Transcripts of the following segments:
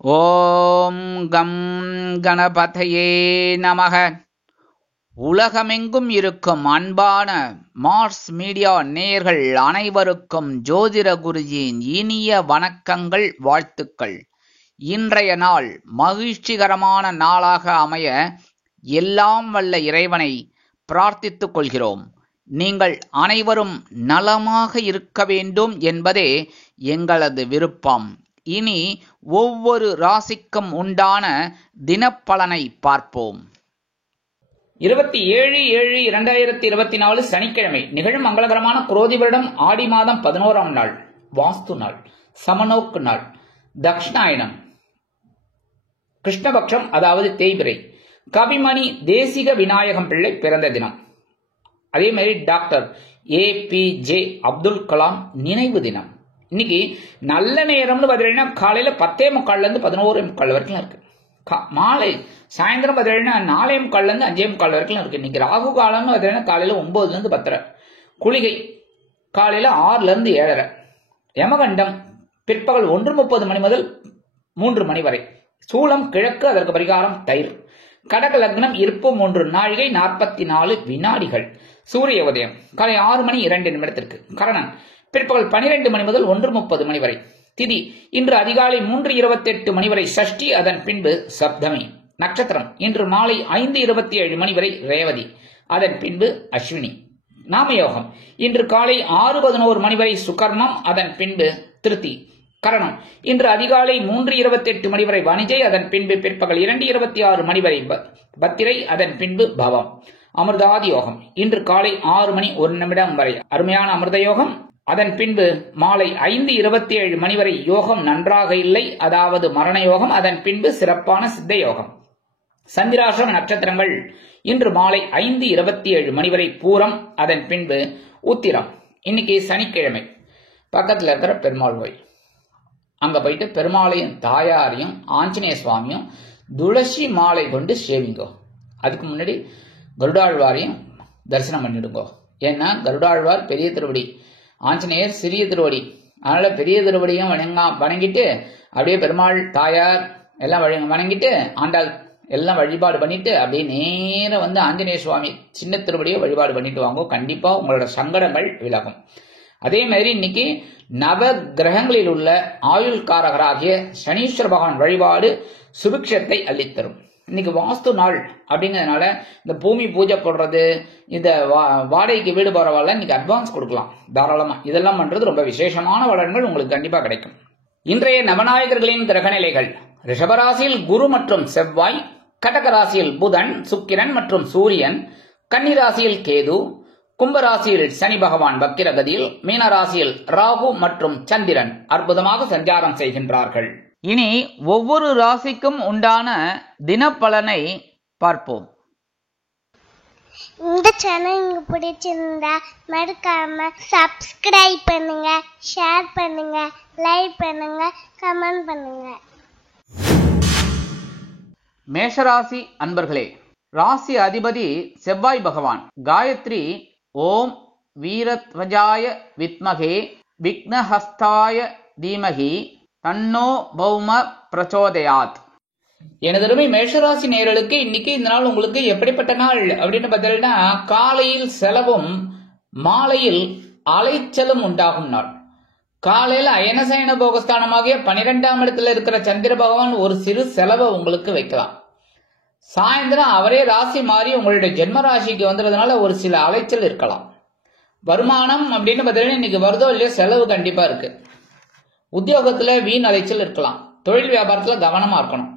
ஓம் come கணபதையே நமக. உலகமெங்கும் இருக்கும் அன்பான மார்ஸ் மீடியா நேயர்கள் அனைவருக்கும் ஜோதிட குருஜியின் இனிய வணக்கங்கள், வாழ்த்துக்கள். இன்றைய நாள் மகிழ்ச்சிகரமான நாளாக அமைய எல்லாம் வல்ல இறைவனை பிரார்த்தித்துக் கொள்கிறோம். நீங்கள் அனைவரும் நலமாக இருக்க வேண்டும் என்பதே எங்களது விருப்பம். இனி ஒவ்வொரு ராசிக்கும் உண்டான தினப்பலனை பார்ப்போம். 27/7/2024 சனிக்கிழமை நிகழும் மங்களகரமான குரோதி வருடம் ஆடி மாதம் 11ஆம் நாள், வாஸ்து நாள், சமநோக்கு நாள், தக்ஷணாயனம், கிருஷ்ணபக்ஷம் அதாவது தேய்பிரை, கவிமணி தேசிக விநாயகம் பிள்ளை பிறந்த தினம். அதே மாதிரி டாக்டர் APJ அப்துல் கலாம் நினைவு தினம். இன்னைக்கு நல்ல நேரம்னு பார்த்தீங்கன்னா காலையில 10:45 11:45 வரைக்கும் இருக்கு. மாலை சாயந்தரம் பார்த்தீங்கன்னா 4:45 5:45 வரைக்கும் இருக்கு. இன்னைக்கு ராகு காலம்னு பார்த்தீங்கன்னா காலையில 9 10:30, குளிகை காலையில 6 7:30, யமகண்டம் பிற்பகல் 1:30 மணி முதல் 3 மணி வரை, சூலம் கிழக்கு, அதற்கு பரிகாரம் தயிர், கடக லக்னம், இருப்பு 3 நாழிகை 44 வினாடிகள், சூரிய உதயம் காலை 6:02 கரணம் பிற்பகல் 12 மணி முதல் 1:30 மணி வரை, திதி இன்று அதிகாலை 3:28 மணி வரை சஷ்டி, அதன் பின்பு சப்தமி, நட்சத்திரம் இன்று மாலை 5:27 மணி வரை ரேவதி, அதன் பின்பு அஸ்வினி, நாமயோகம் இன்று காலை 6:11 மணி வரை சுகர்மம், அதன் பின்பு திருத்தி, கரணம் இன்று அதிகாலை 3:28 மணி வரை வணிஜை, அதன் பின்பு பிற்பகல் 2:26 மணி வரை பத்திரை, அதன் பின்பு பவம். அமிர்தாதி யோகம் இன்று காலை 6:01 வரை அருமையான அமிர்த யோகம், அதன் பின்பு மாலை 5:27 மணி வரை யோகம் நன்றாக இல்லை, அதாவது மரண யோகம், அதன் பின்பு சிறப்பான சித்த யோகம். சந்திராசிரம நட்சத்திரங்கள் இன்று மாலை 5:27 மணி வரை பூரம், அதன் பின்பு உத்திரம். இன்னைக்கு சனிக்கிழமை பக்கத்தில் இருக்கிற பெருமாள் கோயில், அங்க போயிட்டு பெருமாளையும் தாயாரையும் ஆஞ்சநேய சுவாமியும் துளசி மாலை கொண்டு சேவிங்கோ. அதுக்கு முன்னாடி கருடாழ்வாரையும் தரிசனம் பண்ணிடுங்கோ. ஏன்னா கருடாழ்வார் பெரிய திருவடி, ஆஞ்சநேயர் சிறிய திருவடி. அதனால பெரிய திருவடியும் வணங்கிட்டு அப்படியே பெருமாள் தாயார் எல்லாம் வணங்கிட்டு ஆண்டாள் எல்லாம் வழிபாடு பண்ணிட்டு அப்படியே நேரம் வந்து ஆஞ்சநேய சுவாமி சின்ன திருவடியை வழிபாடு பண்ணிட்டு வாங்க. கண்டிப்பா உங்களோட சங்கடங்கள் விலகும். அதே மாதிரி இன்னைக்கு நவ கிரகங்களில் உள்ள ஆயுள்காரகராகிய சனீஸ்வர பகவான் வழிபாடு சுபிக்ஷத்தை அள்ளித்தரும். இன்னைக்கு வாஸ்து நாள் அப்படிங்கிறதுனால இந்த பூமி பூஜை போடுறது, இந்த வாடகைக்கு வீடு போறவாள் இன்னைக்கு அட்வான்ஸ் கொடுக்கலாம் தாராளமா. இதெல்லாம் பண்றது ரொம்ப விசேஷமான பலன்கள் உங்களுக்கு கண்டிப்பா கிடைக்கும். இன்றைய நவநாயகர்களின் கிரகநிலைகள்: ரிஷபராசியில் குரு மற்றும் செவ்வாய், கடகராசியில் புதன், சுக்கிரன் மற்றும் சூரியன், கன்னிராசியில் கேது, கும்பராசியில் சனி பகவான் வக்கிரகதியில், மீனராசியில் ராகு மற்றும் சந்திரன் அற்புதமாக சஞ்சாரம் செய்கின்றார்கள். இனி ஒவ்வொரு ராசிக்கும் உண்டான தினப்பலனை பார்ப்போம். இந்த சேனல் உங்களுக்கு பிடிச்சிருந்தா மறக்காம சப்ஸ்கிரைப் பண்ணுங்க, ஷேர் பண்ணுங்க, லைக் பண்ணுங்க, கமெண்ட் பண்ணுங்க. மேஷராசி அன்பர்களே, ராசி அதிபதி செவ்வாய் பகவான். காயத்ரி ஓம் வீரத்வஜாய வித்மகே விக்னஹஸ்தாய தீமகி தன்னோ பௌம பிரச்சோதயாத். எனதருமை மேஷராசி நேயர்களுக்கு இன்னைக்கு இந்த நாள் உங்களுக்கு எப்படிப்பட்ட நாள் அப்படின்னு பார்த்தீங்கன்னா, காலையில் செலவும் மாலையில் அலைச்சலும் உண்டாகும் நாள். காலையில அயனசயன போகஸ்தானமாகிய 12ஆம் இடத்துல இருக்கிற சந்திர பகவான் ஒரு சிறு செலவை உங்களுக்கு வைக்கலாம். சாயந்தரம் அவரே ராசி மாறி உங்களுடைய ஜென்ம ராசிக்கு வந்துறதுனால ஒரு சில அலைச்சல் இருக்கலாம். வருமானம் அப்படின்னு பார்த்தீங்கன்னா இன்னைக்கு வருதோ இல்லையோ செலவு கண்டிப்பா இருக்கு. உத்தியோகத்துல வீண் அலைச்சல் இருக்கலாம். தொழில் வியாபாரத்துல கவனமா இருக்கணும்.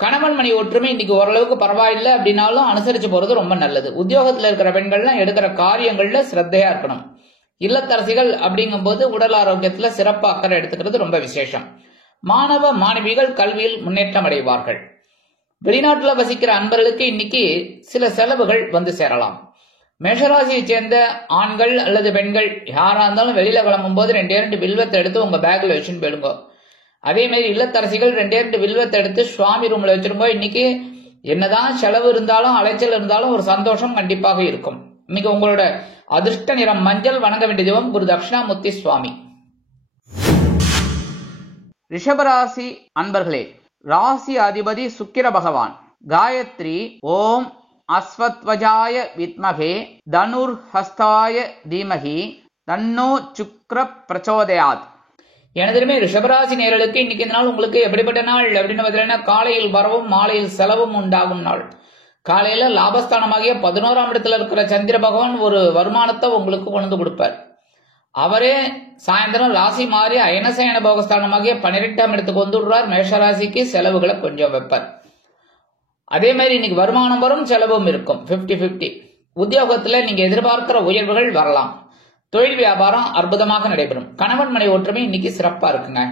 கணவன் மணி ஒற்றுமை இன்னைக்கு ஓரளவுக்கு பரவாயில்லை அப்படின்னாலும் அனுசரிச்சு போறது ரொம்ப நல்லது. உத்தியோகத்துல இருக்கிற பெண்கள்லாம் எடுக்கிற காரியங்கள்ல சிரத்தையா இருக்கணும். இல்லத்தரசிகள் அப்படிங்கும் போது உடல் ஆரோக்கியத்துல சிறப்பு அக்கறை எடுத்துக்கிறது ரொம்ப விசேஷம். மாணவ மாணவிகள் கல்வியில் முன்னேற்றம் அடைவார்கள். வெளிநாட்டுல வசிக்கிற அன்பர்களுக்கு இன்னைக்கு சில செலவுகள் வந்து சேரலாம். மேஷராசியை சேர்ந்த ஆண்கள் அல்லது பெண்கள் யாரா இருந்தாலும் வெளியில கிளம்பும் போது 2 வில்வத்தை எடுத்து உங்க பேக்ல வச்சுன்னு போயிடுங்க. அதே மாதிரி இல்லத்தரசிகள் 2 வில்வத்தை எடுத்து சுவாமி ரூம்ல வச்சிருங்க. இன்னைக்கு என்னதான் செலவு இருந்தாலும் அலைச்சல் இருந்தாலும் ஒரு சந்தோஷம் கண்டிப்பாக இருக்கும். இன்னைக்கு உங்களோட அதிர்ஷ்ட நிறம் மஞ்சள். வணங்க வேண்டிய தெய்வம் குரு தட்சிணாமூர்த்தி சுவாமி. ரிஷபராசி அன்பர்களே, ராசி அதிபதி சுக்கிர பகவான். காயத்ரி ஓம் அஸ்வத்வஜாய வித்மகே தனுர் ஹஸ்தாய தீமகி தன்னோ சுக்ர பிரச்சோதயாத். எனதுமே ரிஷபராசி நேயர்களுக்கு இன்னைக்கு இந்த நாள் உங்களுக்கு எப்படிப்பட்ட நாள் அப்படின்னு பார்த்தீங்கன்னா, காலையில் வரவும் மாலையில் செலவும் உண்டாகும் நாள். காலையில லாபஸ்தானமாகிய 11ஆம் இடத்துல இருக்கிற சந்திர பகவான் ஒரு வருமானத்தை உங்களுக்கு கொண்டு கொடுப்பார். அவரே சாயந்தரம் ராசி மாறி அயனசயன போகஸ்தானமாகிய 12ஆம் இடத்துக்கு வந்துடுறார். மேஷராசிக்கு செலவுகளை கொஞ்சம் வைப்பார். அதே மாதிரி இன்னைக்கு வருமானம் வரும், செலவும் இருக்கும். 50-50. உத்தியோகத்துல நீங்க எதிர்பார்க்கிற உயர்வுகள் வரலாம். தொழில் வியாபாரம் அற்புதமாக நடைபெறும். கணவன் மனை ஒற்றுமை இன்னைக்கு சிறப்பா இருக்குங்க.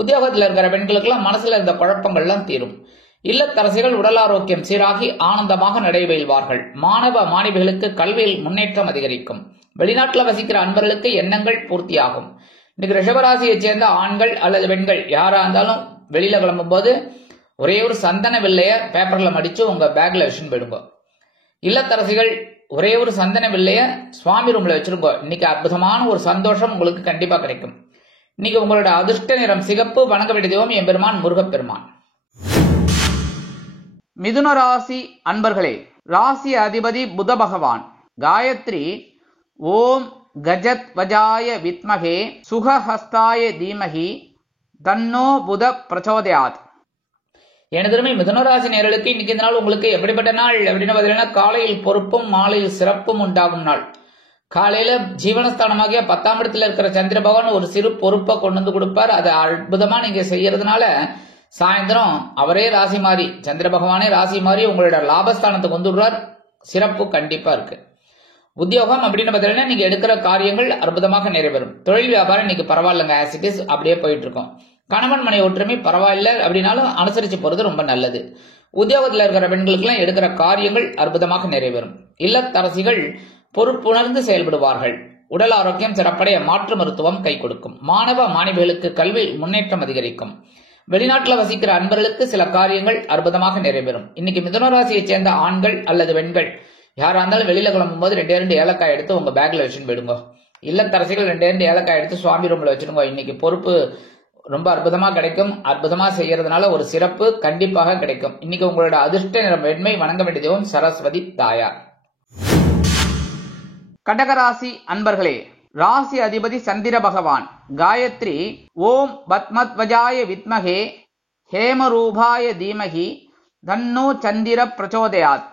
உத்தியோகத்துல இருக்கிற பெண்களுக்கு எல்லாம் மனசுல இருந்த குழப்பங்கள்லாம் தீரும். இல்லத்தரசிகள் உடல் ஆரோக்கியம் சீராகி ஆனந்தமாக நடைபெறுவார்கள். மாணவ மாணவிகளுக்கு கல்வியில் முன்னேற்றம் அதிகரிக்கும். வெளிநாட்டில் வசிக்கிற அன்பர்களுக்கு எண்ணங்கள் பூர்த்தியாகும். இன்னைக்கு ரிஷபராசியை சேர்ந்த ஆண்கள் அல்லது பெண்கள் யாரா இருந்தாலும் வெளியில கிளம்பும் போது ஒரே ஒரு சந்தன வில்லைய பேப்பர்ல மடிச்சு உங்க பேக்ல வச்சுன்னு போயிடுங்க. இல்லத்தரசிகள் ஒரே ஒரு சந்தன வில்லைய சுவாமி ரூம்ல வச்சிருக்கோ. இன்னைக்கு அற்புதமான ஒரு சந்தோஷம் உங்களுக்கு கண்டிப்பா கிடைக்கும். இன்னைக்கு உங்களோட அதிர்ஷ்ட நிறம் சிகப்பு. வணங்க வேண்டிய தெய்வம் எம்பெருமான் முருகப்பெருமான். மிதுன ராசி அன்பர்களே, ராசி அதிபதி புத பகவான். காயத்ரி ஓம் கஜத் வஜாய வித்மகே சுகஹஸ்தாய தீமகி தன்னோ புத பிரச்சோதயாத். எனதுமே மிதுனராசி நேயர்களுக்கு இன்னைக்கு இந்த நாள் உங்களுக்கு எப்படிப்பட்ட நாள் அப்படின்னு பார்த்தீங்கன்னா, காலையில் பொறுப்பும் மாலையில் சிறப்பும் உண்டாகும் நாள். காலையில ஜீவனஸ்தானமாகிய 10ஆம் இடத்துல இருக்கிற சந்திர பகவான் ஒரு சிறு பொறுப்பை கொண்டு வந்து கொடுப்பார். அதை அற்புதமா நீங்க செய்யறதுனால சாயந்தரம் அவரே ராசி மாறி, சந்திர பகவானே ராசி மாறி உங்களோட லாபஸ்தானத்துக்கு வந்துடுறார். சிறப்பு கண்டிப்பா இருக்கு. உத்தியோகம் அப்படின்னு பார்த்தீங்கன்னா, நீங்க எடுக்கிற காரியங்கள் அற்புதமாக நிறைவேறும். தொழில் வியாபாரம் இன்னைக்கு பரவாயில்லைங்க, ஆஸ் இட் இஸ் அப்படியே போயிட்டு இருக்கோம். கணவன் மனை ஒற்றுமை பரவாயில்ல அப்படின்னாலும் அனுசரிச்சு போறது ரொம்ப நல்லது. உத்தியோகத்தில் இருக்கிற பெண்களுக்கு எல்லாம் எடுக்கிற காரியங்கள் அற்புதமாக நிறைவேறும். இல்லத்தரசிகள் பொறுப்புணர்ந்து செயல்படுவார்கள். உடல் ஆரோக்கியம் சிறப்படைய மாற்று மருத்துவம் கை கொடுக்கும். மாணவ மாணவிகளுக்கு கல்வி முன்னேற்றம் அதிகரிக்கும். வெளிநாட்டில் வசிக்கிற அன்பர்களுக்கு சில காரியங்கள் அற்புதமாக நிறைவேறும். இன்னைக்கு மிதுனராசியை சேர்ந்த ஆண்கள் அல்லது பெண்கள் யாரா இருந்தாலும் வெளியில கிளம்பும் போது 2 ஏலக்காய் எடுத்து உங்க பேக்ல வச்சுன்னு போயிடுங்க. இல்லத்தரசிகள் 2 ஏலக்காய் எடுத்து சுவாமி ரூம்ல வச்சுடுங்க. இன்னைக்கு பொறுப்பு ரொம்ப அற்புதமா கிடைக்கும். அற்புதமா செய்யறதுனால ஒரு சிறப்பு கண்டிப்பாக கிடைக்கும். இன்னைக்கு உங்களோட அதிர்ஷ்ட நிறம் வெண்மை. வணங்க வேண்டிய தெய்வம் சரஸ்வதி தாயார். கடகராசி அன்பர்களே, ராசி அதிபதி சந்திர பகவான். காயத்ரி ஓம் பத்மத்வஜாய வித்மகே ஹேமரூபாய தீமகி தன்னோ சந்திர பிரச்சோதயாத்.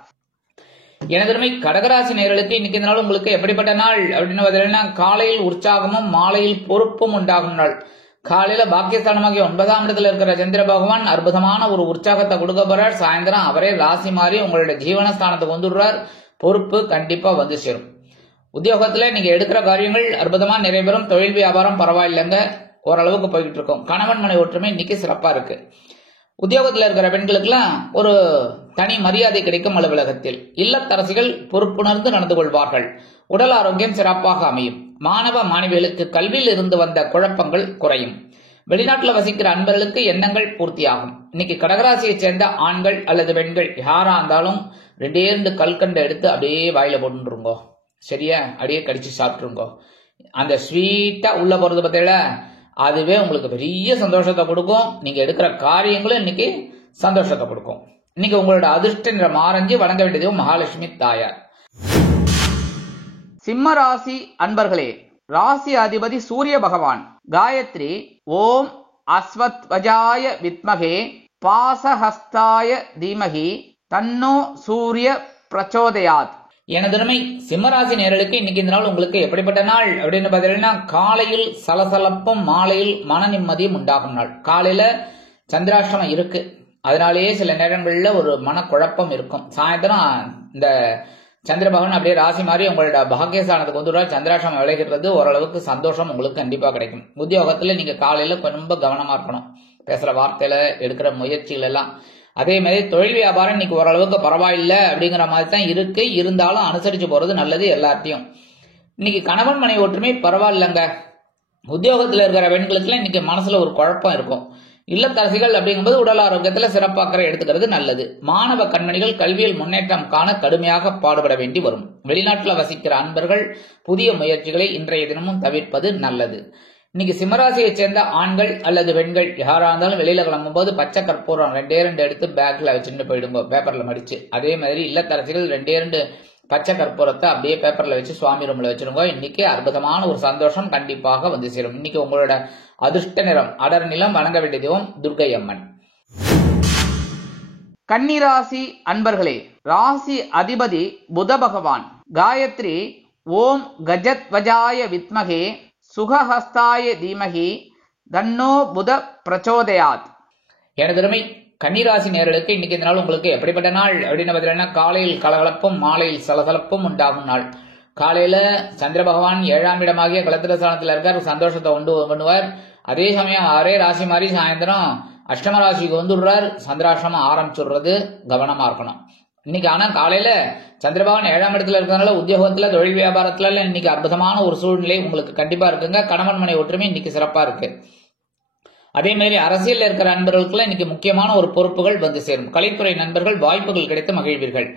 எனதுமை கடகராசி நேயர்களுக்கு இன்னைக்கு இந்த நாள் உங்களுக்கு எப்படிப்பட்ட நாள் அப்படின்னு பார்த்தீங்கன்னா, காலையில் உற்சாகமும் மாலையில் பொறுப்பும் உண்டாகும் நாள். காலையில பாக்கியஸ்தானமாகிய 9ஆம் இடத்துல இருக்கிற சந்திர பகவான் அற்புதமான ஒரு உற்சாகத்தை கொடுக்க போறார். சாயந்தரம் அவரே ராசி மாறி உங்களோட ஜீவனஸ்தானத்துக்கு வந்துடுறார். பொறுப்பு கண்டிப்பா வந்து சேரும். உத்தியோகத்துல நீங்க எடுக்கிற காரியங்கள் அற்புதமா நிறைவேறும். தொழில் வியாபாரம் பரவாயில்லைங்க, ஓரளவுக்கு போய்கிட்டு இருக்கும். கணவன் மனை ஒற்றுமை இன்னைக்கு சிறப்பா இருக்கு. உத்தியோகத்தில் இருக்கிற பெண்களுக்கு எல்லாம் ஒரு தனி மரியாதை கிடைக்கும் அலுவலகத்தில். இல்லத்தரசிகள் பொறுப்புணர்ந்து நடந்து கொள்வார்கள். உடல் ஆரோக்கியம் சிறப்பாக அமையும். மாணவ மாணவிகளுக்கு கல்வியில் இருந்து வந்த குழப்பங்கள் குறையும். வெளிநாட்டில் வசிக்கிற அன்பர்களுக்கு எண்ணங்கள் பூர்த்தியாகும். இன்னைக்கு கடகராசியை சேர்ந்த ஆண்கள் அல்லது பெண்கள் யாரா இருந்தாலும் 2 கல்கண்டை எடுத்து அப்படியே வாயில போட்டுருங்கோ. சரியா, அப்படியே கடிச்சு சாப்பிட்டுருங்கோ. அந்த ஸ்வீட்டா உள்ள போறது பார்த்தீங்களா, அதுவே உங்களுக்கு பெரிய சந்தோஷத்தை கொடுக்கும். நீங்க எடுக்கிற காரியங்களும் இன்னைக்கு சந்தோஷத்தை கொடுக்கும். இன்னைக்கு உங்களோட அதிர்ஷ்ட நிறம் ஆரஞ்சு. வணங்க வேண்டியது மகாலட்சுமி தாயார். சிம்ம ராசி அன்பர்களே, ராசி அதிபதி சூரிய பகவான். காயத்ரி ஓம் அஸ்வத்வஜாய வித்மகே பாசஹஸ்தாய தீமகி தன்னோ சூரிய பிரச்சோதயாத். எனதருமை சிம்மராசி நேயர்களுக்கு இன்னைக்கு இந்த நாள் உங்களுக்கு எப்படிப்பட்ட நாள் அப்படின்னு பார்த்தீங்கன்னா, காலையில் சலசலப்பும் மாலையில் மன நிம்மதியும் உண்டாகும் நாள். காலையில சந்திராஷ்டமம் இருக்கு, அதனாலேயே சில நேரங்கள்ல ஒரு மனக்குழப்பம் இருக்கும். சாயந்தரம் இந்த சந்திர பகவான் அப்படியே ராசி மாதிரி உங்களோட பாக்கியஸ்தானத்துக்கு வந்துடுறார். சந்திராஷ்டமம் விளைகிறது, ஓரளவுக்கு சந்தோஷம் உங்களுக்கு கண்டிப்பா கிடைக்கும். உத்தியோகத்துல நீங்க காலையில ரொம்ப கவனமா இருக்கணும், பேசுற வார்த்தையில எடுக்கிற முயற்சிகள் எல்லாம். அதே மாதிரி தொழில் வியாபாரம் இன்னைக்கு ஓரளவுக்கு பரவாயில்லை அப்படிங்கிற மாதிரி தான் இருக்கு. இருந்தாலும் அனுசரிச்சு போறது நல்லது எல்லாத்தையும். இன்னைக்கு கணவன் மனை ஒற்றுமை பரவாயில்லைங்க. உத்தியோகத்துல இருக்கிற பெண்களுக்குலாம் இன்னைக்கு மனசுல ஒரு குழப்பம் இருக்கும். இல்லத்தரசிகள் அப்படிங்கும்போது உடல் ஆரோக்கியத்துல சிறப்பாக்கறை எடுத்துக்கிறது நல்லது. மாணவ கண்மணிகள் கல்வியில் முன்னேற்றம் காண கடுமையாக பாடுபட வேண்டி வரும். வெளிநாட்டுல வசிக்கிற அன்பர்கள் புதிய முயற்சிகளை இன்றைய தினமும் தவிர்ப்பது நல்லது. இன்னைக்கு சிம்மராசியை சேர்ந்த ஆண்கள் அல்லது பெண்கள் யாரா இருந்தாலும் வெளியில கிளம்பும் போது பச்சை கற்பூரம் 2 எடுத்து பேக்ல வச்சுட்டு போயிடுங்க, பேப்பர்ல மடிச்சு. அதே மாதிரி இல்லத்தரசிகள் 2 பச்சை கற்பூரத்தை அப்படியே பேப்பர்ல வச்சு சுவாமி ரூம்ல வச்சிருங்க. இன்னைக்கு அற்புதமான ஒரு சந்தோஷம் கண்டிப்பாக வந்து சேரும். இன்னைக்கு உங்களோட அதிர்ஷ்ட நிறம் அடர் நிலம். வணங்க வேண்டிய தெய்வம் துர்க்கை அம்மன். கன்னிராசி அன்பர்களே, ராசி அதிபதி புத பகவான். காயத்ரி ஓம் கஜத்வஜாய வித்மகே சுகஹஸ்தாய தீமகி தன்னோ புத பிரச்சோதயாத். எனதருமை கன்னிராசி நேயர்களுக்கு இன்னைக்கு இந்த நாள் உங்களுக்கு எப்படிப்பட்ட நாள் அப்படின்னு பார்த்தீங்கன்னா, காலையில் கலகலப்பும் மாலையில் சலசலப்பும் உண்டாகும் நாள். காலையில சந்திர பகவான் 7ஆம் இடமாகிய களத்திரஸ்தானத்தில் இருக்கார், சந்தோஷத்தை உண்டு பண்ணுவார். அதே சமயம் அரே ராசி மாதிரி சாயந்தரம் அஷ்டம ராசிக்கு வந்துடுறார், சந்திராஷ்டமம் ஆரம்பிச்சுடுறது, கவனமா இருக்கணும். இன்னைக்கு ஆனா காலையில சந்திரபகவான் 7ஆம் இடத்துல இருக்கிறதுனால உத்தியோகத்துல தொழில் வியாபாரத்துல இன்னைக்கு அற்புதமான ஒரு சூழ்நிலை உங்களுக்கு கண்டிப்பா இருக்குங்க. கணவன் மனை ஒற்றுமை இன்னைக்கு சிறப்பா இருக்கு. அதே மாதிரி அரசியல் இருக்கிற நண்பர்களுக்குள்ள இன்னைக்கு முக்கியமான ஒரு பொறுப்புகள் வந்து சேரும். கலைத்துறை நண்பர்கள் வாய்ப்புகள் கிடைத்து மகிழ்வீர்கள்.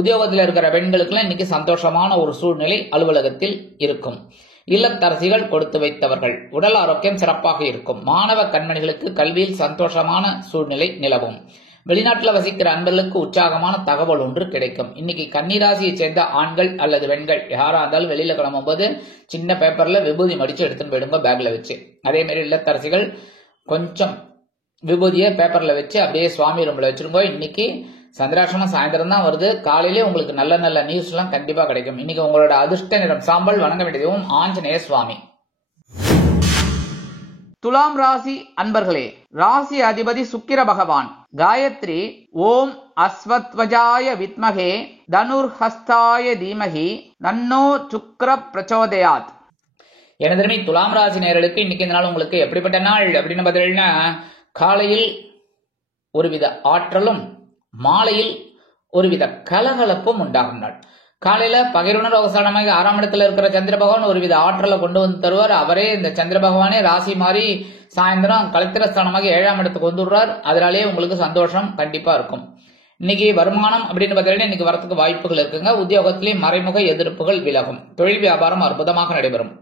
உத்தியோகத்தில் இருக்கிற பெண்களுக்குள்ள இன்னைக்கு சந்தோஷமான ஒரு சூழ்நிலை அலுவலகத்தில் இருக்கும். இல்லத்தரசிகள் கொடுத்து வைத்தவர்கள். உடல் ஆரோக்கியம் சிறப்பாக இருக்கும். மாணவ கண்மணிகளுக்கு கல்வியில் சந்தோஷமான சூழ்நிலை நிலவும். வெளிநாட்டில் வசிக்கிற அன்பர்களுக்கு உற்சாகமான தகவல் ஒன்று கிடைக்கும். இன்னைக்கு கன்னிராசியை சேர்ந்த ஆண்கள் அல்லது பெண்கள் யாரா இருந்தாலும் வெளியில கிளம்பும் போது சின்ன பேப்பர்ல விபூதி மடிச்சு எடுத்துன்னு போயிடுங்க பேக்ல வச்சு. அதே மாதிரி இல்லத்தரசிகள் கொஞ்சம் விபூதியை பேப்பர்ல வச்சு அப்படியே சுவாமி ரூம்ல வச்சிருங்க. இன்னைக்கு சந்திராஷ்டமம் சாயந்தரம் தான் வருது. காலையிலே உங்களுக்கு நல்ல நல்ல நியூஸ் எல்லாம் கண்டிப்பா கிடைக்கும். இன்னைக்கு உங்களோட அதிர்ஷ்ட நிறம் சாம்பல். வணங்க வேண்டியதும் ஆஞ்சநேய சுவாமி. துலாம் ராசி அன்பர்களே, ராசி அதிபதி சுக்கிர பகவான். காயத்ரி ஓம் அஸ்வத்வஜாய வித்மகே தனுர்ஹஸ்தாய தீமகி தன்னோ சுக்ர பிரச்சோதயாத். எனதருமை துலாம் ராசி நேயர்களுக்கு இன்னைக்கு இந்த நாள் உங்களுக்கு எப்படிப்பட்ட நாள் அப்படின்னு பார்த்தீங்கன்னா, காலையில் ஒருவித ஆற்றலும் மாலையில் ஒருவித கலகலப்பும் உண்டாகும் நாள். காலையில பகிர்வுணர் அவசானமாக 6ஆம் இடத்துல இருக்கிற சந்திர பகவான் ஒருவித ஆற்றலை கொண்டு வந்து தருவார். அவரே இந்த சந்திர பகவானே ராசி மாறி சாயந்தரம் கலத்திரஸ்தானமாக 7ஆம் இடத்துக்கு வந்துடுறார். அதனாலேயே உங்களுக்கு சந்தோஷம் கண்டிப்பா இருக்கும். இன்னைக்கு வருமானம் அப்படின்னு பார்த்தீங்கன்னா இன்னைக்கு வரத்துக்கு வாய்ப்புகள் இருக்குங்க. உத்தியோகத்திலே மறைமுக எதிர்ப்புகள் விலகும். தொழில் வியாபாரம் அற்புதமாக நடைபெறும்.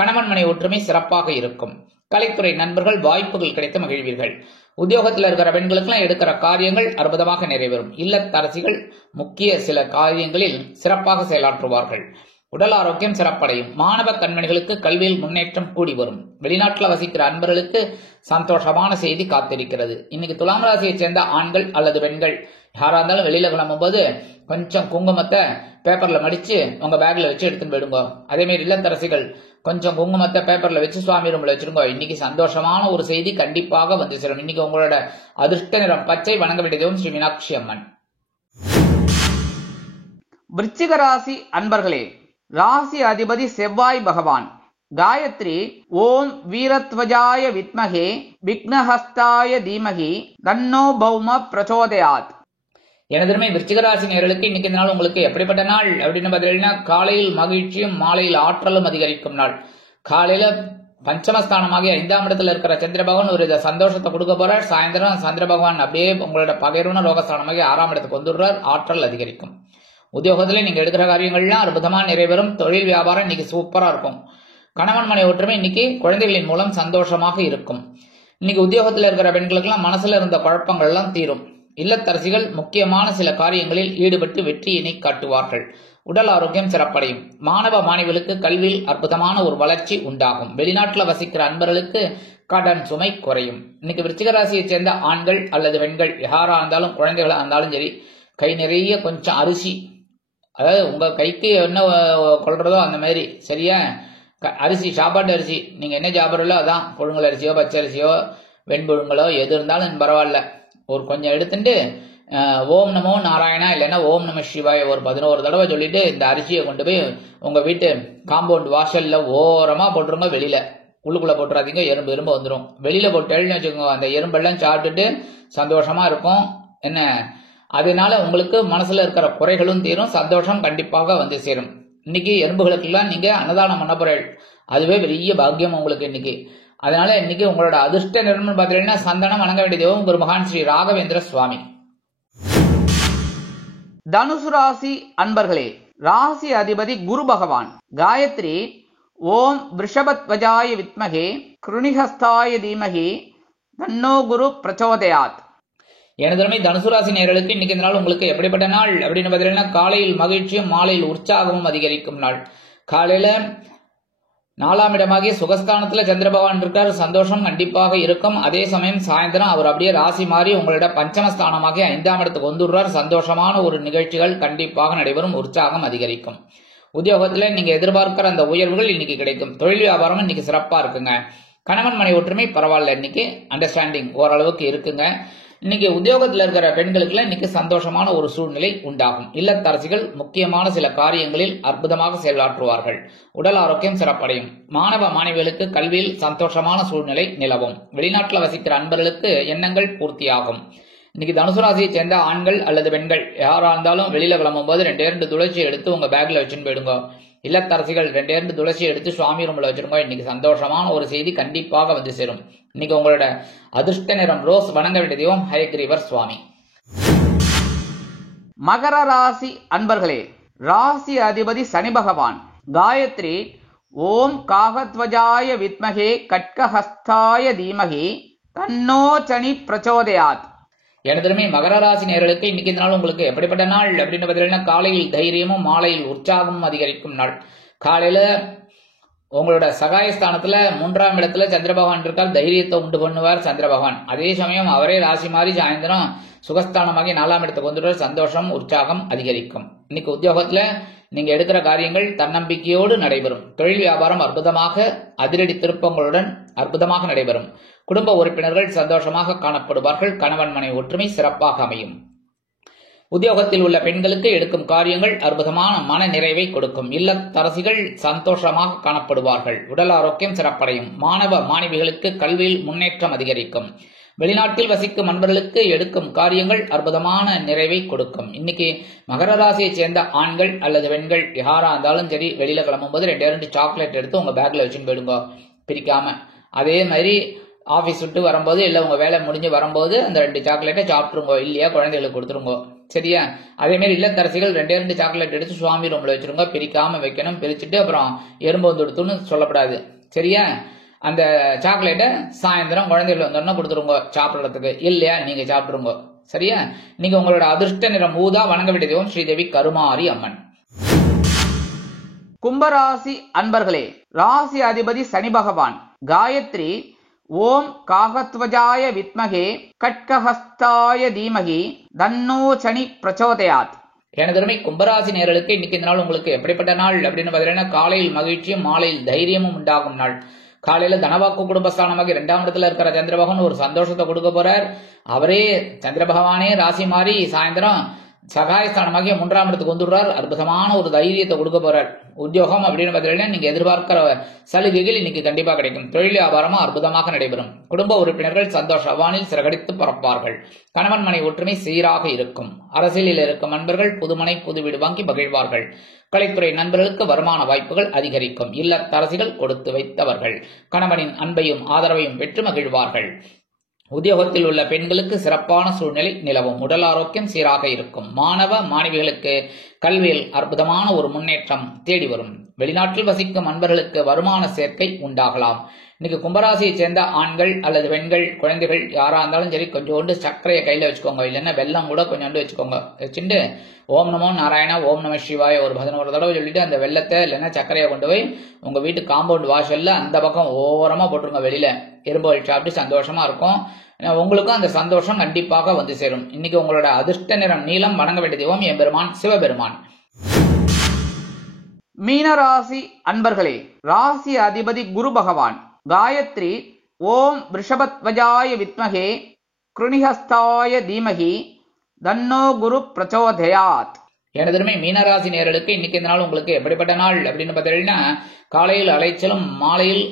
கணவன் மனை ஒற்றுமை சிறப்பாக இருக்கும். கலைத்துறை நண்பர்கள் வாய்ப்புகள் கிடைத்து மகிழ்வீர்கள். உத்தியோகத்தில் இருக்கிற பெண்களுக்கெல்லாம் எடுக்கிற காரியங்கள் அற்புதமாக நிறைவேறும். இல்லத்தரசிகள் முக்கிய சில காரியங்களில் சிறப்பாக செயலாற்றுவார்கள். உடல் ஆரோக்கியம் சிறப்படையும். மாணவ கண்மணிகளுக்கு கல்வியில் முன்னேற்றம் கூடி வரும். வெளிநாட்டில் வசிக்கிற அன்பர்களுக்கு சந்தோஷமான செய்தி காத்திருக்கிறது. இன்னைக்கு துலாம் ராசியை சேர்ந்த ஆண்கள் அல்லது பெண்கள் யாரா இருந்தாலும் வெளியில கிளம்பும் போது கொஞ்சம் குங்குமத்தை பேப்பர்ல மடிச்சு உங்க பேக்ல வச்சு எடுத்துன்னு போயிடுங்க. அதே மாதிரி இல்லத்தரசிகள் கொஞ்சம் குங்குமத்தை பேப்பர்ல வச்சு சுவாமி ரூம்ல வச்சிருங்க. இன்னைக்கு சந்தோஷமான ஒரு செய்தி கண்டிப்பாக வந்து சேரும். இன்னைக்கு உங்களோட அதிர்ஷ்ட நிறம் பச்சை. வணங்க வேண்டியதும் ஸ்ரீ மீனாட்சி அம்மன். விருச்சிக ராசி அன்பர்களே, ராசி அதிபதி செவ்வாய் பகவான். காயத்ரி ஓம் வீரத்வஜாய வித்மகே விக்னஹஸ்தாய தீமகி தன்னோ பௌம பிரச்சோதயாத். எனதருமை விருச்சிகராசி நேயர்களுக்கு இன்னைக்கு இந்த நாள் உங்களுக்கு எப்படிப்பட்ட நாள் அப்படின்னு பார்த்தீங்கன்னா, காலையில் மகிழ்ச்சியும் மாலையில் ஆற்றலும் அதிகரிக்கும் நாள். காலையில பஞ்சமஸ்தானமாகிய 5ஆம் இடத்துல இருக்கிற சந்திர பகவான் ஒரு சந்தோஷத்தை கொடுக்க போறார். சாயந்தரம் சந்திர பகவான் அப்படியே உங்களோட பகிர்வுண ரோகஸ்தானமாகிய 6ஆம் இடத்துக்கு வந்துடுறார். ஆற்றல் அதிகரிக்கும். உத்தியோகத்துல நீங்க எடுக்கிற காரியங்கள்லாம் அற்புதமா நிறைவேறும். தொழில் வியாபாரம் இன்னைக்கு சூப்பரா இருக்கும். கணவன் மனை ஒற்றுமை இன்னைக்கு குழந்தைகளின் மூலம் சந்தோஷமாக இருக்கும். இன்னைக்கு உத்தியோகத்தில் இருக்கிற பெண்களுக்கெல்லாம் மனசுல இருந்த குழப்பங்கள் எல்லாம் தீரும். இல்லத்தரசிகள் முக்கியமான சில காரியங்களில் ஈடுபட்டு வெற்றியினை காட்டுவார்கள். உடல் ஆரோக்கியம் சிறப்படையும். மாணவ மாணவிகளுக்கு கல்வியில் அற்புதமான ஒரு வளர்ச்சி உண்டாகும். வெளிநாட்டில் வசிக்கிற அன்பர்களுக்கு கடன் சுமை குறையும். இன்னைக்கு விருச்சிக ராசியை சேர்ந்த ஆண்கள் அல்லது பெண்கள் யாரா இருந்தாலும் குழந்தைகளா இருந்தாலும் சரி, கை நிறைய கொஞ்சம் அரிசி, அதாவது உங்க கைக்கு என்ன கொள்றதோ அந்த மாதிரி சரியா அரிசி, சாப்பாட்டு அரிசி, நீங்க என்ன சாப்பிட்றீங்களோ அதான், புழுங்கல் அரிசியோ பச்சை அரிசியோ வெண்புழுங்கலோ எது இருந்தாலும் பரவாயில்ல, ஒரு கொஞ்சம் எடுத்துட்டு ஓம் நமோ நாராயணா இல்லைன்னா ஓம் நம சிவாய ஒரு 11 தடவை சொல்லிட்டு இந்த அரிசியை கொண்டு போய் உங்க வீட்டு காம்பவுண்ட் வாசல்ல ஓரமா போட்டுருங்க. வெளியில உள்ளுக்குள்ள போட்டுறாதீங்க, எறும்பு வந்துடும். வெளியில போட்டு வச்சுக்கோங்க. அந்த எறும்பெல்லாம் சாப்பிட்டுட்டு சந்தோஷமா இருக்கும். என்ன அதனால உங்களுக்கு மனசுல இருக்கிற குறைகளும் தீரும். சந்தோஷம் கண்டிப்பாக வந்து சேரும். இன்னைக்கு எறும்புகளுக்கெல்லாம் நீங்க அன்னதானம் பண்ண போறீர்கள். அதுவே பெரிய பாக்கியம் உங்களுக்கு இன்னைக்கு. அதனால இன்னைக்கு உங்களோட அதிர்ஷ்ட நிறம்னு பார்த்தீங்கன்னா சந்தனம். வணங்க வேண்டிய தெய்வம் குரு மகான் ஸ்ரீ ராகவேந்திர சுவாமி. தனுசு ராசி அன்பர்களே, ராசி அதிபதி குரு பகவான். காயத்ரி ஓம் விருஷபத்வஜாய வித்மகே கிருணிஹஸ்தாய தீமகி தன்னோ குரு பிரச்சோதயாத். எனதுமே தனுசு ராசி நேயர்களுக்கு இன்னைக்கு இந்த நாள் உங்களுக்கு எப்படிப்பட்ட நாள் அப்படின்னு பார்த்தீங்கன்னா, காலையில் மகிழ்ச்சியும் மாலையில் உற்சாகமும் அதிகரிக்கும் நாள். காலையில 4ஆம் இடமாகிய சுகஸ்தானத்துல சந்திர பகவான் இருக்கார், சந்தோஷம் கண்டிப்பாக இருக்கும். அதே சமயம் சாயந்தரம் அவர் அப்படியே ராசி மாறி உங்களோட பஞ்சமஸ்தானமாகிய 5ஆம் இடத்துக்கு வந்துடுறார். சந்தோஷமான ஒரு நிகழ்ச்சிகள் கண்டிப்பாக நடைபெறும், உற்சாகம் அதிகரிக்கும். உத்தியோகத்துல நீங்க எதிர்பார்க்கிற அந்த உயர்வுகள் இன்னைக்கு கிடைக்கும். தொழில் வியாபாரம் இன்னைக்கு சிறப்பா இருக்குங்க. கணவன் மனை ஒற்றுமை பரவாயில்ல, இன்னைக்கு அண்டர்ஸ்டாண்டிங் ஓரளவுக்கு இருக்குங்க. இன்னைக்கு உத்தியோகத்தில் இருக்கிற பெண்களுக்கு இன்னைக்கு சந்தோஷமான ஒரு சூழ்நிலை உண்டாகும். இல்லத்தரசிகள் முக்கியமான சில காரியங்களில் அற்புதமாக செயலாற்றுவார்கள். உடல் ஆரோக்கியம் சிறப்படையும். மாணவ மாணவிகளுக்கு கல்வியில் சந்தோஷமான சூழ்நிலை நிலவும். வெளிநாட்டில் வசிக்கிற அன்பர்களுக்கு எண்ணங்கள் பூர்த்தியாகும். இன்னைக்கு தனுசு ராசியை சேர்ந்த ஆண்கள் அல்லது பெண்கள் யாரா இருந்தாலும் வெளியில கிளம்பும் போது 2 துளசி எடுத்து உங்க பேக்ல வச்சுன்னு போயிடுங்க. இல்லத்தரசிகள் 2 துளசி எடுத்து சுவாமி ரூம்ல வச்சிருங்க. இன்னைக்கு சந்தோஷமான ஒரு செய்தி கண்டிப்பாக வந்து சேரும். இன்னைக்கு உங்களோட அதிர்ஷ்ட நிறம் ரோஸ். வணங்க வேண்டிய தெய்வம் ஹயக்ரீவர் சுவாமி. மகர ராசி அன்பர்களே, ராசி அதிபதி சனி பகவான். காயத்ரி ஓம் காகத்வஜாய வித்மகே கட்கஹஸ்தாய தீமகி தன்னோ சனி பிரச்சோதயாத். எனதுமே மகர ராசி நேயர்களுக்கு இன்னைக்கு இந்த நாள் உங்களுக்கு எப்படிப்பட்ட நாள் அப்படின்னு பார்த்தீங்கன்னா, காலையில் தைரியமும் மாலையில் உற்சாகமும் அதிகரிக்கும் நாள். காலையில உங்களோட சகாயஸ்தானத்துல 3ஆம் இடத்துல சந்திர பகவான் இருக்கால், தைரியத்தை உண்டு பண்ணுவார் சந்திர பகவான். அதே சமயம் அவரே ராசி மாறி சாயந்தரம் சுகஸ்தானமாகி 4ஆம் இடத்துக்கு வந்துடுவார். சந்தோஷம் உற்சாகம் அதிகரிக்கும். இன்னைக்கு உத்தியோகத்துல நீங்க எடுக்கிற காரியங்கள் தன்னம்பிக்கையோடு நடைபெறும். தொழில் வியாபாரம் அற்புதமாக அதிரடி திருப்பங்களுடன் அற்புதமாக நடைபெறும். குடும்ப உறுப்பினர்கள் சந்தோஷமாக காணப்படுவார்கள். கணவன் மனை ஒற்றுமை சிறப்பாக அமையும். உத்தியோகத்தில் உள்ள பெண்களுக்கு எடுக்கும் காரியங்கள் அற்புதமான மன நிறைவை கொடுக்கும். இல்லத்தரசிகள் சந்தோஷமாக காணப்படுவார்கள். உடல் ஆரோக்கியம் சிறப்படையும். மாணவ மாணவிகளுக்கு கல்வியில் முன்னேற்றம் அதிகரிக்கும். வெளிநாட்டில் வசிக்கும் அன்பர்களுக்கு எடுக்கும் காரியங்கள் அற்புதமான நிறைவை கொடுக்கும். இன்னைக்கு மகர ராசியை சேர்ந்த ஆண்கள் அல்லது பெண்கள் யாரா இருந்தாலும் சரி, வெளியில கிளம்பும் போது 2 சாக்லேட் எடுத்து உங்க பேக்ல வச்சுன்னு போயிடுங்க, பிரிக்காம. அதே மாதிரி ஆபீஸ் விட்டு வரும்போது இல்ல உங்க வேலை முடிஞ்சு வரும்போது அந்த 2 சாக்லேட்டை சாப்பிட்டுருங்க, இல்லையா குழந்தைகளுக்கு கொடுத்துருங்க, சரியா? அதே மாதிரி இல்லத்தரசிகள் 2 சாக்லேட் எடுத்து சுவாமி ரூம்ல வச்சிருங்க, பிரிக்காம வைக்கணும். பிரிச்சுட்டு அப்புறம் எறும்பு வந்துடுத்துன்னு சொல்லப்படாது, சரியா? அந்த சாக்லேட்டை சாயந்தரம் குழந்தைகள் வந்தோன்னா கொடுத்துருங்க சாப்பிட்றதுக்கு, இல்லையா நீங்க சாப்பிட்டுருங்க, சரியா? நீங்க உங்களோட அதிர்ஷ்ட நிறம் ஊதா. வணங்க வேண்டிய தெய்வம் ஸ்ரீதேவி கருமாரி அம்மன். கும்பராசி அன்பர்களே, ராசி அதிபதி சனி பகவான். காயத்ரி ஓம் காகத்வஜாய வித்மகே கட்கஹஸ்தாய தீமகி தன்னோ சனி பிரச்சோதயாத். எனதுமே கும்பராசி நேயர்களுக்கு இன்னைக்கு இந்த நாள் உங்களுக்கு எப்படிப்பட்ட நாள் அப்படின்னு பார்த்தீங்கன்னா, காலையில் மகிழ்ச்சியும் மாலையில் தைரியமும் உண்டாகும் நாள். காலையில தனவாக்கு குடும்பஸ்தானமாக 2ஆம் இடத்துல இருக்கிற சந்திர பகவான் ஒரு சந்தோஷத்தை கொடுக்க போறார். அவரே சந்திர பகவானே ராசி மாறி சாயந்தரம் சகாயஸ்தானமாகிய 3ஆம் இடத்துக்கு வந்துடுறார். அற்புதமான ஒரு தைரியத்தை கொடுக்க போறார். உத்தியோகம் அப்படின்னு பார்த்தீங்கன்னா நீங்க எதிர்பார்க்கிற சலுகைகள் இன்னைக்கு கண்டிப்பா கிடைக்கும். தொழில் வியாபாரமும் அற்புதமாக நடைபெறும். குடும்ப உறுப்பினர்கள் சந்தோஷ வானில் சிறகடித்து பறப்பார்கள். கணவன் மனை ஒற்றுமை சீராக இருக்கும். அரசியலில் இருக்கும் நண்பர்கள் புதுமனை புது வீடு வாங்கி மகிழ்வார்கள். கலைத்துறை நண்பர்களுக்கு வருமான வாய்ப்புகள் அதிகரிக்கும். இல்லத்தரசிகள் கொடுத்து வைத்தவர்கள் கணவனின் அன்பையும் ஆதரவையும் பெற்று மகிழ்வார்கள். உத்தியோகத்தில் உள்ள பெண்களுக்கு சிறப்பான சூழ்நிலை நிலவும். உடல் ஆரோக்கியம் சீராக இருக்கும். மாணவ மாணவிகளுக்கு கல்வியில் அற்புதமான ஒரு முன்னேற்றம் தேடி வரும். வெளிநாட்டில் வசிக்கும் அன்பர்களுக்கு வருமான சேர்க்கை உண்டாகலாம். இன்னைக்கு கும்பராசியை சேர்ந்த ஆண்கள் அல்லது பெண்கள் குழந்தைகள் யாரா இருந்தாலும் சரி, கொஞ்சோண்டு சர்க்கரையை கையில வச்சுக்கோங்க, இல்லைன்னா வெல்லம் கூட கொஞ்சோண்டு வச்சுக்கோங்க. வச்சுட்டு ஓம் நமோ நாராயணா ஓம் நம சிவாய ஒரு 11 தடவை சொல்லிட்டு அந்த வெள்ளத்தை இல்லைன்னா சர்க்கரையை கொண்டு போய் உங்க வீட்டு காம்பவுண்ட் வாசல்ல அந்த பக்கம் ஓரமா போட்டுருங்க. வெளியில எறும்புகள் சாப்பிட்டு சந்தோஷமா இருக்கும். உங்களுக்கும் அந்த சந்தோஷம் கண்டிப்பாக வந்து சேரும். இன்னைக்கு உங்களோட அதிர்ஷ்ட நிறம் நீலம். வணங்க வேண்டிய தெய்வம் எம்பெருமான் சிவபெருமான். மீனராசி அன்பர்களே, ராசி அதிபதி குரு பகவான். காயத்ரி ஓம் விருஷபத்வஜாய வித்மகே கிருணிஹஸ்தாய தீமகி தன்னோ குரு பிரச்சோதயாத். எனதுமே மீனராசி நேயர்களுக்கு இன்னைக்கு இந்த நாள் உங்களுக்கு எப்படிப்பட்ட நாள் அப்படின்னு பார்த்தீங்கன்னா, காலையில் அலைச்சலும் மாலையில்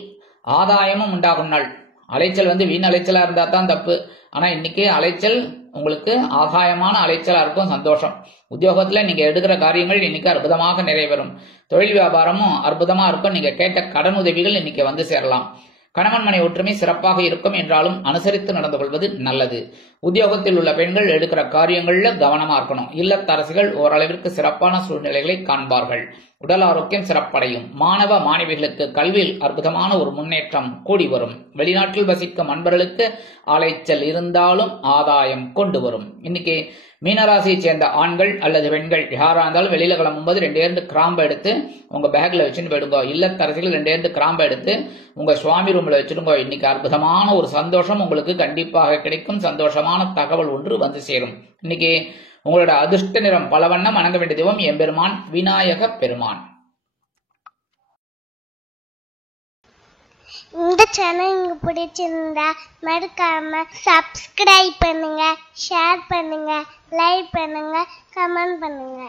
ஆதாயமும் உண்டாகும் நாள். அலைச்சல் வீண் அலைச்சலா இருந்தா தான் தப்பு. ஆனா இன்னைக்கு அலைச்சல் உங்களுக்கு ஆதாயமான அலைச்சலா இருக்கும். சந்தோஷம். உத்தியோகத்துல நீங்க எடுக்கிற காரியங்கள் இன்னைக்கு அற்புதமாக நிறைவேறும். தொழில் வியாபாரமும் அற்புதமா இருக்கும். நீங்க கேட்ட கடன் உதவிகள் இன்னைக்கு வந்து சேரலாம். கணவன் மனை ஒற்றுமை சிறப்பாக இருக்கும் என்றாலும் அனுசரித்து நடந்து கொள்வது நல்லது. உத்தியோகத்தில் உள்ள பெண்கள் எடுக்கிற காரியங்கள்ல கவனமா இருக்கணும். இல்லத்தரசிகள் ஓரளவிற்கு சிறப்பான சூழ்நிலைகளை காண்பார்கள். உடல் ஆரோக்கியம் சிறப்படையும். மாணவ மாணவிகளுக்கு கல்வியில் அற்புதமான ஒரு முன்னேற்றம் கூடி வரும். வெளிநாட்டில் வசிக்கும் அன்பர்களுக்கு அலைச்சல் இருந்தாலும் ஆதாயம் கொண்டு வரும். இன்னைக்கு மீனராசியை சேர்ந்த ஆண்கள் அல்லது பெண்கள் யாரா இருந்தாலும் வெளியில கிளம்பும்போது 2 கிராம்பை எடுத்து உங்க பேக்ல வச்சுன்னு போயிடுங்க. இல்லத்தரசிகள் 2 கிராம்பை எடுத்து உங்க சுவாமி ரூம்ல வச்சிருங்க. இன்னைக்கு அற்புதமான ஒரு சந்தோஷம் உங்களுக்கு கண்டிப்பாக கிடைக்கும். சந்தோஷமான தகவல் ஒன்று வந்து சேரும். இன்னைக்கு உங்களோட அதிர்ஷ்ட நிறம் பலவண்ணம். வணங்க வேண்டிய தெய்வம் எம்பெருமான் விநாயக பெருமான். இந்த சேனல் உங்களுக்கு பிடிச்சிருந்தா மறக்காம சப்ஸ்கிரைப் பண்ணுங்க, ஷேர் பண்ணுங்க, லைக் பண்ணுங்க, கமெண்ட் பண்ணுங்க.